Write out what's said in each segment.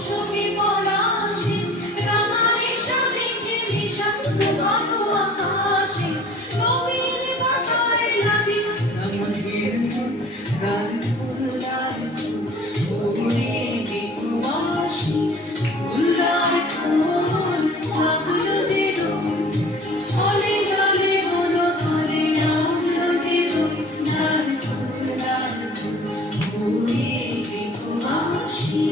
মৌসুমি পলাশে রাঙালি সাদিকে নিঃশব্দ কত আকাশে নবীন বাজায় লাগে রঙের গান ফুলার ওরে দীপবাসী ফুলার ফুল থাকলো জীবন স্থলে জলে বলো তলে রাখলো জীবন লাল ফুল ওরে দীপবাসী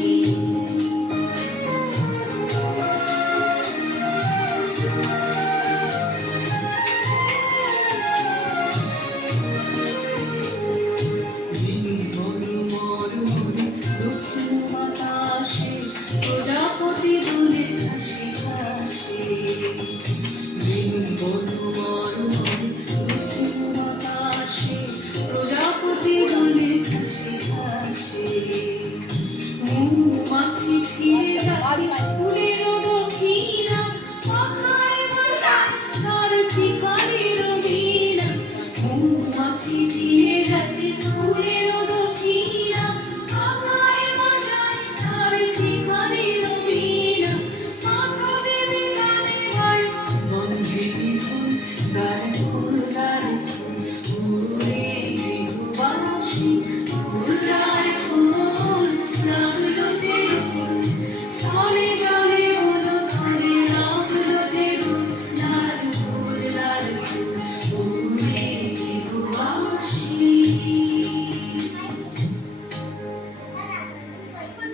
প্রজাপতি দূরে হাসি হাসি আকাশে প্রজাপতি দূরে হাসি হাসি মৌমাছি ফিরে যাচ্ছে ফুলের দক্ষিণা মাথায় বাজায় তার ঠিকানের বীণা মৌমাছি ফিরে যাচ্ছে ফুলের দক্ষিণা মাথায় বাজায় তার ঠিকানের বীণা মাথা দেবে গানে গায় গন্ধে নিধন